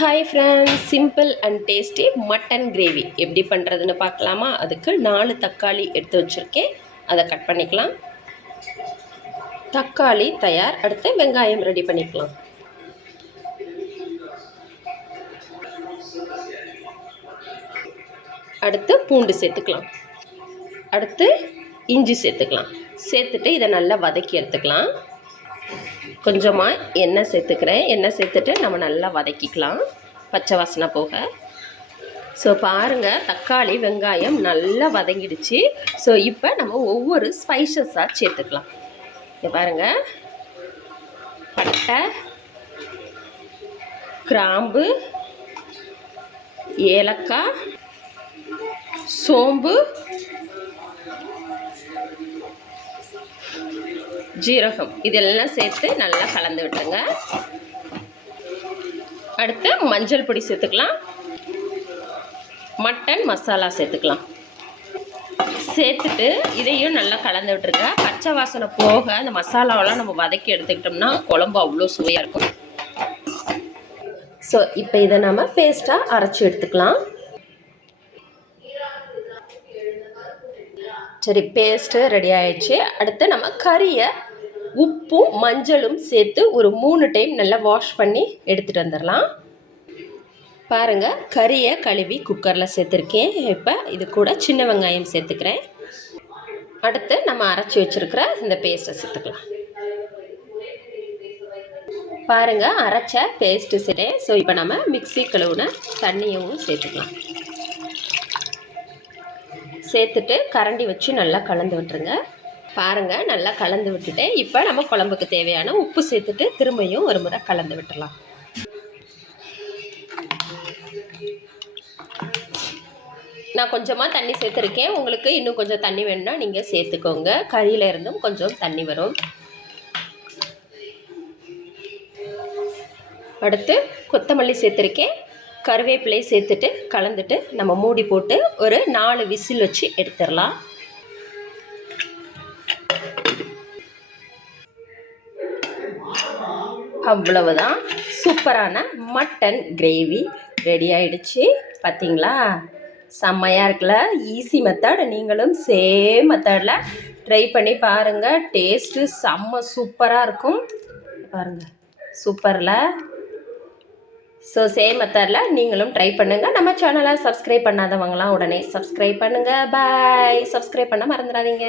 Hi friends, simple and tasty mutton gravy எப்படி பண்ணுறதுன்னு பார்க்கலாமா? அதுக்கு 4 தக்காளி எடுத்து வச்சுருக்கேன், அதை கட் பண்ணிக்கலாம். தக்காளி தயார். அடுத்து வெங்காயம் ரெடி பண்ணிக்கலாம். அடுத்து பூண்டு சேர்த்துக்கலாம். அடுத்து இஞ்சி சேர்த்துக்கலாம். சேர்த்துட்டு இதை நல்லா வதக்கி எடுத்துக்கலாம். கொஞ்சமாக எண்ணெய் சேர்த்துக்கிறேன். எண்ணெய் சேர்த்துட்டு நம்ம நல்லா வதக்கிக்கலாம், பச்சை வாசனை போக. ஸோ பாருங்கள், தக்காளி வெங்காயம் நல்லா வதங்கிடுச்சு. ஸோ இப்போ நம்ம ஒவ்வொரு ஸ்பைசஸாக சேர்த்துக்கலாம். இங்கே பாருங்கள், பட்டை, கிராம்பு, ஏலக்காய், சோம்பு, ஜீரகம், இதெல்லாம் சேர்த்து நல்லா கலந்து விட்டுருங்க. அடுத்து மஞ்சள் பொடி சேர்த்துக்கலாம். மட்டன் மசாலா சேர்த்துக்கலாம். சேர்த்துட்டு இதையும் நல்லா கலந்து விட்டுருங்க. பச்சை வாசனை போக அந்த மசாலாவெல்லாம் நம்ம வதக்கி எடுத்துக்கிட்டோம்னா குழம்பு அவ்வளோ சுவையாக இருக்கும். ஸோ இப்போ இதை நம்ம பேஸ்ட்டாக அரைச்சி எடுத்துக்கலாம். சரி, பேஸ்ட்டு ரெடி ஆகிடுச்சு. அடுத்து நம்ம கறியை உப்பும் மஞ்சளும் சேர்த்து ஒரு 3 டைம் நல்லா வாஷ் பண்ணி எடுத்துகிட்டு வந்துடலாம். பாருங்கள், கறியை கழுவி குக்கரில் சேர்த்துருக்கேன். இப்போ இது கூட சின்ன வெங்காயம் சேர்த்துக்கிறேன். அடுத்து நம்ம அரைச்சி வச்சுருக்கிற இந்த பேஸ்ட்டை சேர்த்துக்கலாம். பாருங்கள், அரைச்ச பேஸ்ட்டு சேர்த்தேன். ஸோ இப்போ நம்ம மிக்ஸி கழுவுன தண்ணியும் சேர்த்துக்கலாம். சேர்த்துட்டு கரண்டி வச்சு நல்லா கலந்து விட்டுருங்க. பாருங்கள், நல்லா கலந்து விட்டுட்டேன். இப்போ நம்ம குழம்புக்கு தேவையான உப்பு சேர்த்துட்டு திரும்பியும் ஒரு முறை கலந்து விட்டுடலாம். நான் கொஞ்சமாக தண்ணி சேர்த்துருக்கேன். உங்களுக்கு இன்னும் கொஞ்சம் தண்ணி வேணும்னா நீங்கள் சேர்த்துக்கோங்க. கறியில் இருந்தும் கொஞ்சம் தண்ணி வரும். அடுத்து கொத்தமல்லி சேர்த்துருக்கேன். கருவேப்பிலை சேர்த்துட்டு கலந்துட்டு நம்ம மூடி போட்டு ஒரு 4 விசில் வச்சு எடுத்துடலாம். அவ்வளவுதான், சூப்பரான மட்டன் கிரேவி ரெடி ஆகிடுச்சு. பார்த்தீங்களா, செம்மையாக இருக்குல்ல? Easy method. நீங்களும் சேம் மெத்தடில் ட்ரை பண்ணி பாருங்கள். டேஸ்ட்டு செம்ம சூப்பராக இருக்கும். பாருங்கள், சூப்பரில். ஸோ சேம் மெத்தடில் நீங்களும் ட்ரை பண்ணுங்கள். நம்ம சேனலை சப்ஸ்கிரைப் பண்ணாதவங்களாம் உடனே சப்ஸ்கிரைப் பண்ணுங்கள். பாய். சப்ஸ்கிரைப் பண்ண மறந்துடாதீங்க.